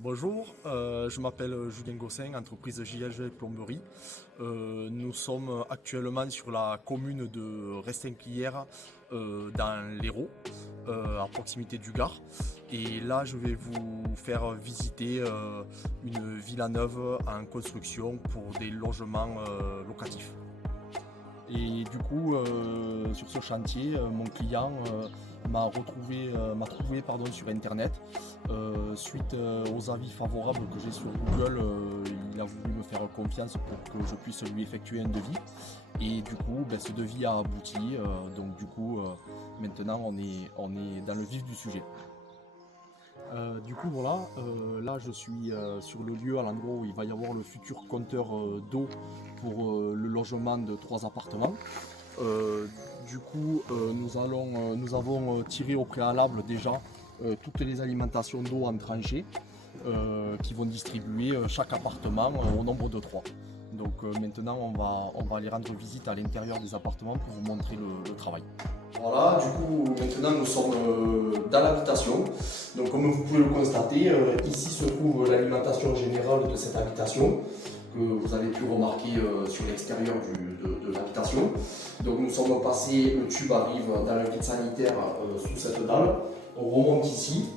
Bonjour, je m'appelle Julien Gossin, entreprise JLG Plomberie. Nous sommes actuellement sur la commune de Restinquières dans l'Hérault, à proximité du Gard. Et là, je vais vous faire visiter une villa neuve en construction pour des logements locatifs. Et du coup, sur ce chantier, mon client m'a trouvé sur Internet. Suite aux avis favorables que j'ai sur Google, il a voulu me faire confiance pour que je puisse lui effectuer un devis. Et du coup, ce devis a abouti. Maintenant, on est dans le vif du sujet. Là je suis sur le lieu, à l'endroit où il va y avoir le futur compteur d'eau pour le logement de 3 appartements. Nous avons tiré au préalable déjà toutes les alimentations d'eau en tranchée qui vont distribuer chaque appartement au nombre de 3. Donc maintenant on va aller rendre visite à l'intérieur des appartements pour vous montrer le travail. Voilà, du coup maintenant nous sommes dans l'habitation. Donc comme vous pouvez le constater, ici se trouve l'alimentation générale de cette habitation que vous avez pu remarquer sur l'extérieur de l'habitation. Donc nous sommes passés, le tube arrive dans le vide sanitaire sous cette dalle. On remonte ici.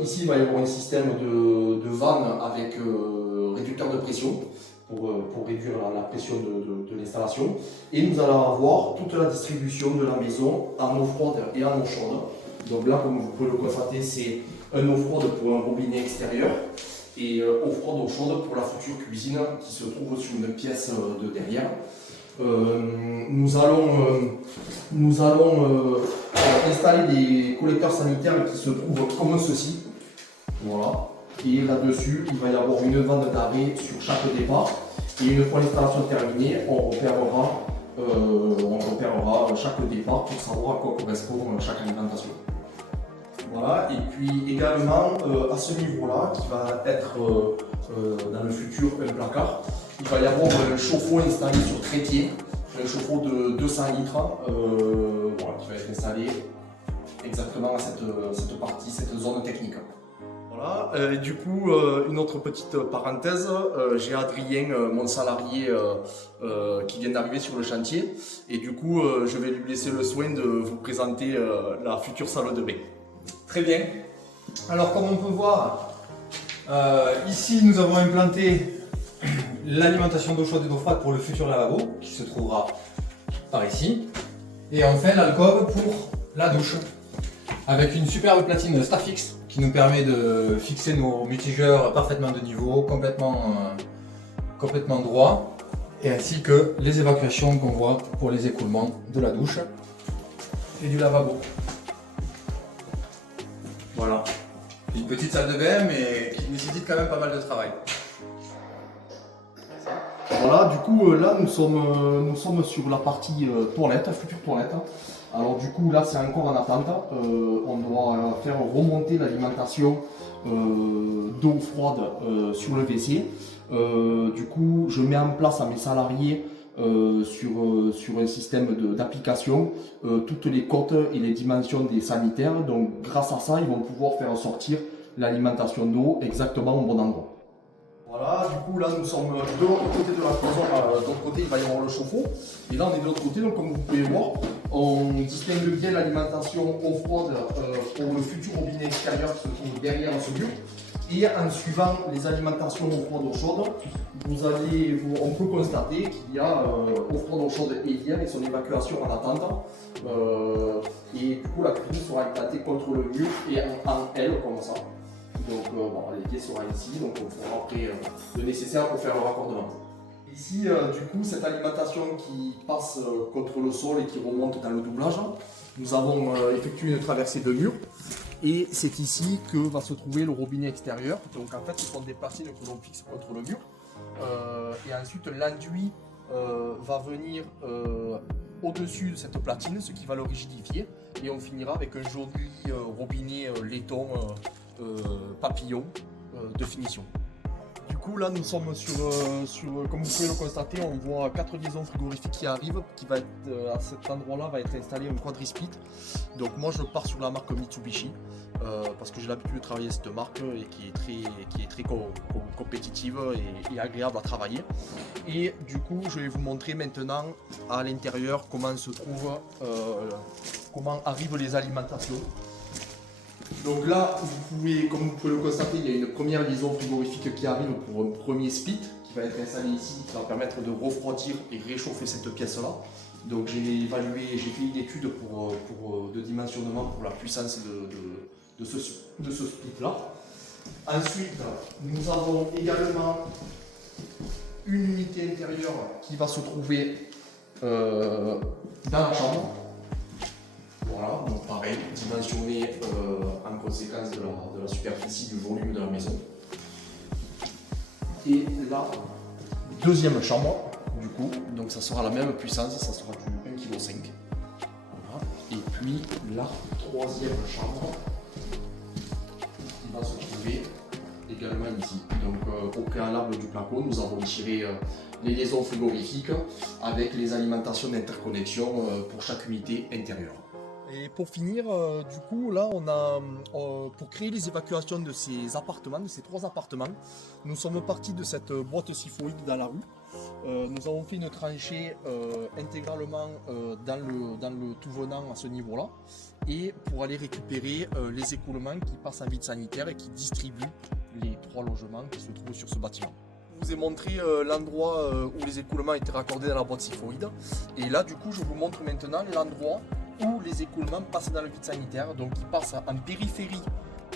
Ici il va y avoir un système de vanne avec réducteur de pression pour réduire la pression de l'installation. Et nous allons avoir toute la distribution de la maison en eau froide et en eau chaude. Donc là, comme vous pouvez le constater, c'est une eau froide pour un robinet extérieur et eau froide, eau chaude pour la future cuisine qui se trouve sur une pièce de derrière. Nous allons installer des collecteurs sanitaires qui se trouvent comme ceci. Voilà. Et là-dessus, il va y avoir une vanne d'arrêt sur chaque départ. Et une fois l'installation terminée, on repérera chaque départ pour savoir à quoi correspond chaque alimentation. Voilà, et puis également à ce niveau-là, qui va être dans le futur un placard, il va y avoir un chauffe-eau installé sur trépied, un chauffe-eau de 200 litres, qui va être installé exactement à cette zone technique. Voilà, une autre petite parenthèse, j'ai Adrien, mon salarié qui vient d'arriver sur le chantier, et du coup je vais lui laisser le soin de vous présenter la future salle de bain. Très bien. Alors comme on peut voir, ici nous avons implanté l'alimentation d'eau chaude et d'eau froide pour le futur lavabo qui se trouvera par ici. Et enfin l'alcôve pour la douche avec une superbe platine Starfix qui nous permet de fixer nos mitigeurs parfaitement de niveau, complètement droit, et ainsi que les évacuations qu'on voit pour les écoulements de la douche et du lavabo. Voilà, une petite salle de bain mais qui nécessite quand même pas mal de travail. Voilà, du coup là nous sommes sur la partie toilette, future toilette. Alors du coup là c'est encore en attente, on doit faire remonter l'alimentation d'eau froide sur le WC. Du coup je mets en place à mes salariés sur un système d'application toutes les cotes et les dimensions des sanitaires. Donc grâce à ça ils vont pouvoir faire sortir l'alimentation d'eau exactement au bon endroit. Voilà, du coup là nous sommes de l'autre côté de la cloison, de l'autre côté il va y avoir le chauffe-eau, et là on est de l'autre côté, donc comme vous pouvez voir, on distingue bien l'alimentation eau froide pour le futur robinet extérieur qui se trouve derrière ce mur, et en suivant les alimentations eau froide eau chaude, on peut constater qu'il y a eau froide eau chaude Evian et son évacuation en attente, et du coup la cuisine sera implantée contre le mur et en L comme ça. Donc l'évier sera ici, donc on fera après le nécessaire pour faire le raccordement. Ici, du coup, cette alimentation qui passe contre le sol et qui remonte dans le doublage, nous avons effectué une traversée de mur. Et c'est ici que va se trouver le robinet extérieur. Donc en fait, ce sont des platines que l'on fixe contre le mur. Et ensuite, l'enduit va venir au-dessus de cette platine, ce qui va le rigidifier. Et on finira avec un joli robinet laiton papillon de finition. Du coup là nous sommes comme vous pouvez le constater, on voit 4 liaisons frigorifiques qui arrivent, qui va être à cet endroit là va être installé un quadrisplit. Donc moi je pars sur la marque Mitsubishi parce que j'ai l'habitude de travailler cette marque et qui est très compétitive et agréable à travailler. Et du coup je vais vous montrer maintenant à l'intérieur comment arrivent les alimentations. Donc là, comme vous pouvez le constater, il y a une première liaison frigorifique qui arrive pour un premier split qui va être installé ici, qui va permettre de refroidir et réchauffer cette pièce-là. Donc j'ai fait une étude de dimensionnement pour la puissance de ce split-là. Ensuite, nous avons également une unité intérieure qui va se trouver dans la chambre. Voilà, donc pareil, dimensionné en conséquence de la superficie, du volume de la maison. Et la deuxième chambre, du coup, donc ça sera la même puissance, ça sera du 1,5 kg. Voilà. Et puis la troisième chambre qui va se trouver également ici. Donc au préalable du placo, nous avons tiré les liaisons frigorifiques avec les alimentations d'interconnexion pour chaque unité intérieure. Et pour finir, du coup, là, on a, pour créer les évacuations de ces appartements, de ces 3 appartements, nous sommes partis de cette boîte siphoïde dans la rue. Nous avons fait une tranchée intégralement dans le tout venant à ce niveau-là, et pour aller récupérer les écoulements qui passent en vide sanitaire et qui distribuent les 3 logements qui se trouvent sur ce bâtiment. Je vous ai montré l'endroit où les écoulements étaient raccordés dans la boîte siphoïde, et là, du coup, je vous montre maintenant l'endroit où les écoulements passent dans le vide sanitaire, donc ils passent en périphérie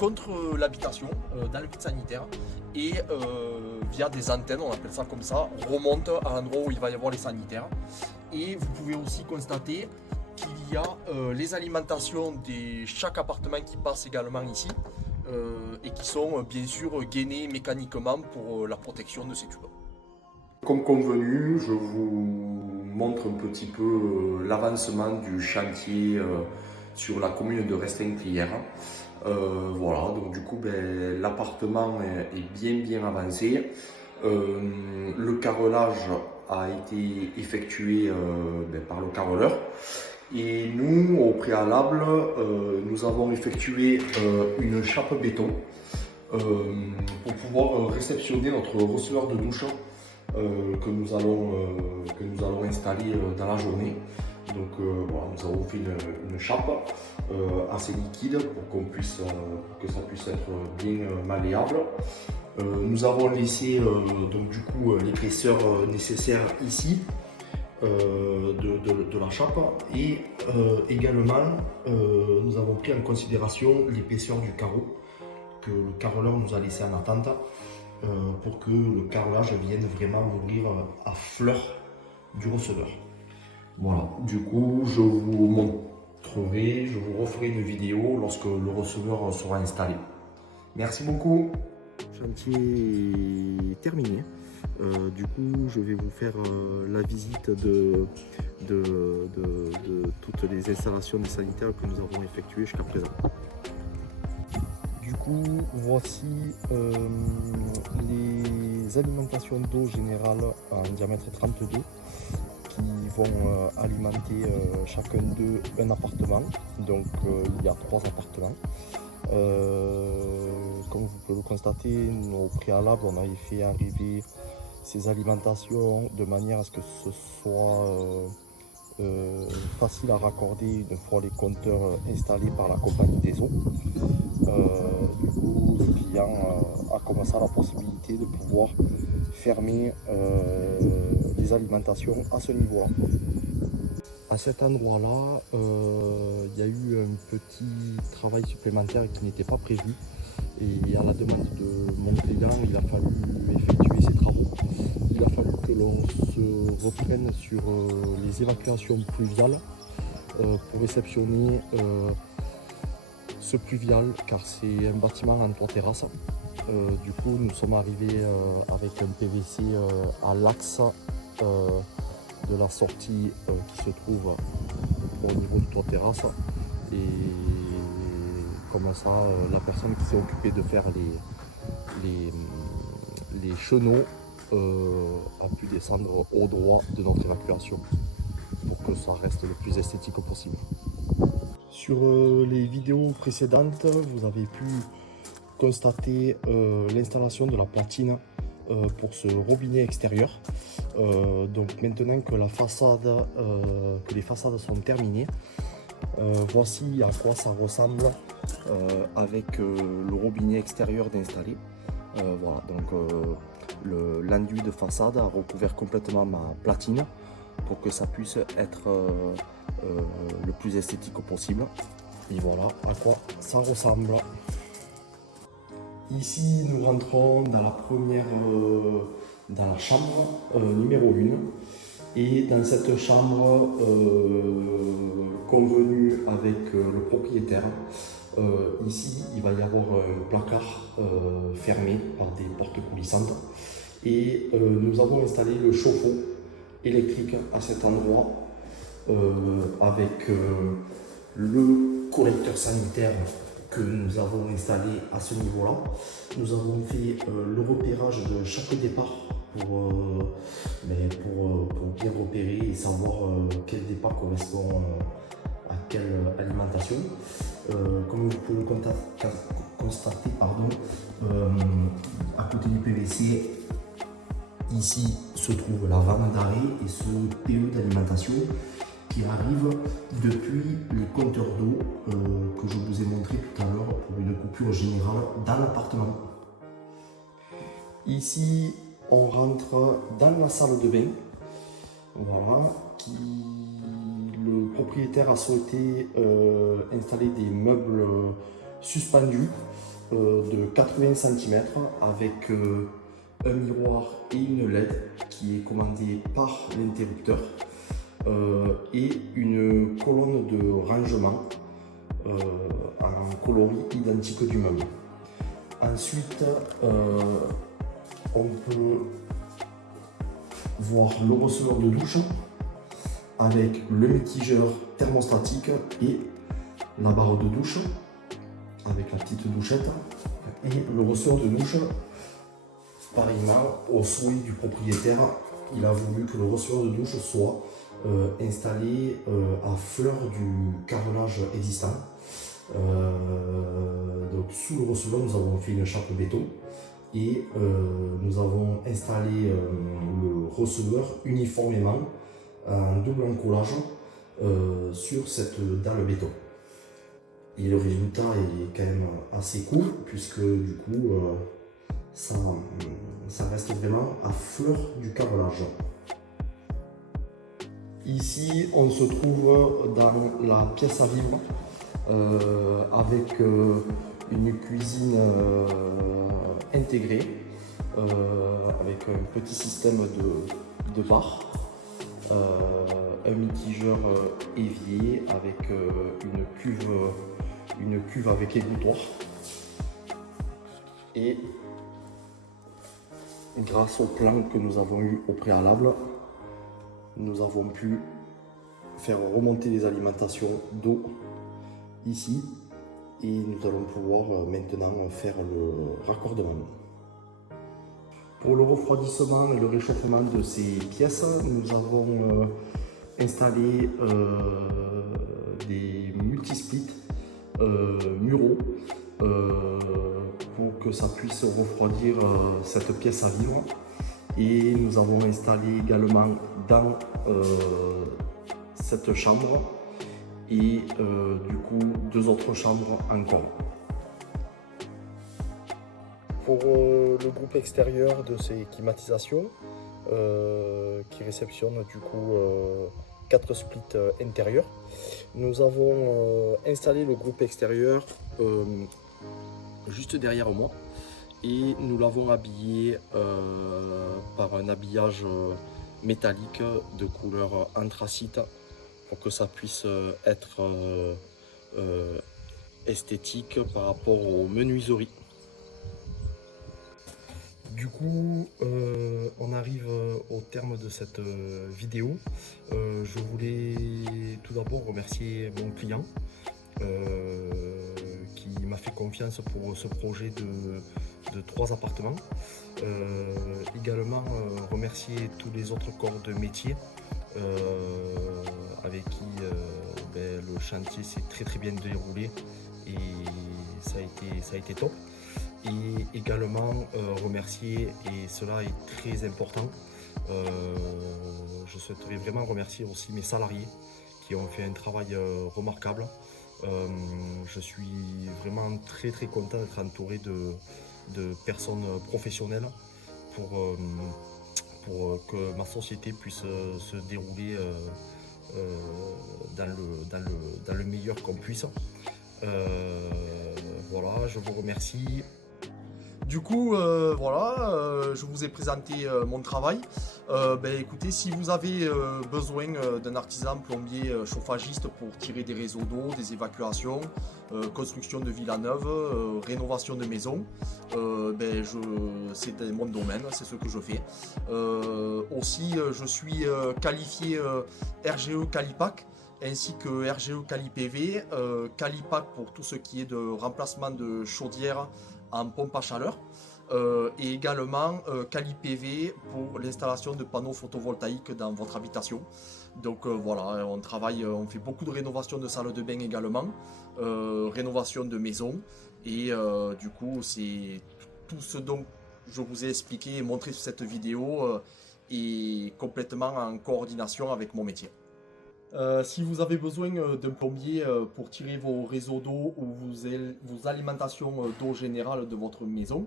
contre l'habitation, dans le vide sanitaire, et via des antennes, on appelle ça comme ça, remontent à l'endroit où il va y avoir les sanitaires. Et vous pouvez aussi constater qu'il y a les alimentations de chaque appartement qui passe également ici, et qui sont bien sûr gainés mécaniquement pour la protection de ces tubes. Comme convenu, je vous montre un petit peu l'avancement du chantier sur la commune de Restin-Crières. Voilà, donc du coup l'appartement est bien avancé. Le carrelage a été effectué par le carreleur. Et nous, au préalable, nous avons effectué une chape béton pour pouvoir réceptionner notre receveur de douche que nous allons installer dans la journée. Donc voilà, nous avons fait une chape assez liquide pour que ça puisse être bien malléable. Nous avons laissé donc du coup l'épaisseur nécessaire ici de la chape, et également nous avons pris en considération l'épaisseur du carreau que le carreleur nous a laissé en attente, pour que le carrelage vienne vraiment mourir à fleur du receveur. Voilà, du coup je vous referai une vidéo lorsque le receveur sera installé. Merci beaucoup. Chantier terminé. Du coup, je vais vous faire la visite de toutes les installations des sanitaires que nous avons effectuées jusqu'à présent. Du coup, voici les alimentations d'eau générale en diamètre 32 qui vont alimenter chacun d'eux un appartement. Donc il y a 3 appartements. Comme vous pouvez le constater, au préalable, on avait fait arriver ces alimentations de manière à ce que ce soit facile à raccorder une fois les compteurs installés par la compagnie des eaux. Du coup, le client a comme ça la possibilité de pouvoir fermer les alimentations à ce niveau-là. À cet endroit-là, il y a eu un petit travail supplémentaire qui n'était pas prévu, et à la demande de mon client, il a fallu effectuer ces travaux. Il a fallu que l'on se reprenne sur les évacuations pluviales pour réceptionner ce pluvial, car c'est un bâtiment en 3 terrasses. Du coup, nous sommes arrivés avec un PVC à l'axe de la sortie qui se trouve au niveau du toit terrasse, et comme ça la personne qui s'est occupée de faire les chenaux ont pu descendre au droit de notre évacuation pour que ça reste le plus esthétique possible. Sur les vidéos précédentes, vous avez pu constater l'installation de la platine pour ce robinet extérieur. Donc maintenant que les façades sont terminées, voici à quoi ça ressemble avec le robinet extérieur d'installer. Voilà, donc l'enduit de façade a recouvert complètement ma platine pour que ça puisse être le plus esthétique possible. Et voilà à quoi ça ressemble. Ici, nous rentrons dans la chambre numéro 1. Et dans cette chambre convenue avec le propriétaire, ici, il va y avoir un placard fermé par des portes coulissantes. Et nous avons installé le chauffe-eau électrique à cet endroit avec le collecteur sanitaire que nous avons installé à ce niveau-là. Nous avons fait le repérage de chaque départ pour bien repérer et savoir quel départ correspond à quelle alimentation. Comme vous pouvez le constater, à côté du PVC, ici se trouve la vanne d'arrêt et ce PE d'alimentation qui arrive depuis les compteurs d'eau que je vous ai montré tout à l'heure pour une coupure générale dans l'appartement. Ici, on rentre dans la salle de bain, voilà, le propriétaire a souhaité installer des meubles suspendus de 80 cm avec un miroir et une LED qui est commandé par l'interrupteur. Et une colonne de rangement en coloris identique du meuble. Ensuite, on peut voir le receveur de douche avec le mitigeur thermostatique et la barre de douche avec la petite douchette et le receveur de douche. Pareillement, au souhait du propriétaire, il a voulu que le receveur de douche soit installé à fleur du carrelage existant. Donc sous le receveur, nous avons fait une chape béton et nous avons installé le receveur uniformément en double encollage sur cette dalle béton. Et le résultat est quand même assez cool puisque du coup ça reste vraiment à fleur du carrelage. Ici, on se trouve dans la pièce à vivre avec une cuisine intégrée avec un petit système de bar, un mitigeur évier avec une cuve avec égouttoir. Et grâce au plan que nous avons eu au préalable, nous avons pu faire remonter les alimentations d'eau ici et nous allons pouvoir maintenant faire le raccordement. Pour le refroidissement et le réchauffement de ces pièces, nous avons installé des multisplits muraux pour que ça puisse refroidir cette pièce à vivre. Et nous avons installé également dans cette chambre et du coup 2 autres chambres encore. Pour le groupe extérieur de ces climatisations qui réceptionne du coup 4 splits intérieurs, nous avons installé le groupe extérieur juste derrière moi. Et nous l'avons habillé par un habillage métallique de couleur anthracite pour que ça puisse être esthétique par rapport aux menuiseries. Du coup, on arrive au terme de cette vidéo. Je voulais tout d'abord remercier mon client qui m'a fait confiance pour ce projet de 3 appartements. Également remercier tous les autres corps de métier avec qui le chantier s'est très bien déroulé et ça a été top. Et également remercier, et cela est très important, je souhaiterais vraiment remercier aussi mes salariés qui ont fait un travail remarquable. Je suis vraiment très content d'être entouré de personnes professionnelles pour que ma société puisse se dérouler dans le meilleur qu'on puisse. Voilà, je vous remercie. Du coup, je vous ai présenté mon travail. Écoutez, si vous avez besoin d'un artisan plombier chauffagiste pour tirer des réseaux d'eau, des évacuations, construction de villas neuves, rénovation de maisons, c'est mon domaine, c'est ce que je fais. Aussi, je suis qualifié RGE Calipac ainsi que RGE CaliPV, Calipac pour tout ce qui est de remplacement de chaudière en pompe à chaleur, et également CaliPV pour l'installation de panneaux photovoltaïques dans votre habitation. Donc voilà, on fait beaucoup de rénovation de salles de bain également, rénovation de maisons, et du coup c'est tout ce dont je vous ai expliqué et montré sur cette vidéo est complètement en coordination avec mon métier. Si vous avez besoin d'un plombier pour tirer vos réseaux d'eau ou vos alimentations d'eau générale de votre maison,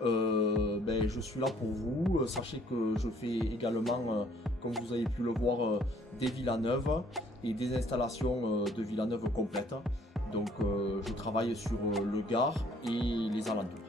je suis là pour vous. Sachez que je fais également, comme vous avez pu le voir, des villas neuves et des installations de villas neuves complètes. Donc je travaille sur le Gard et les alentours.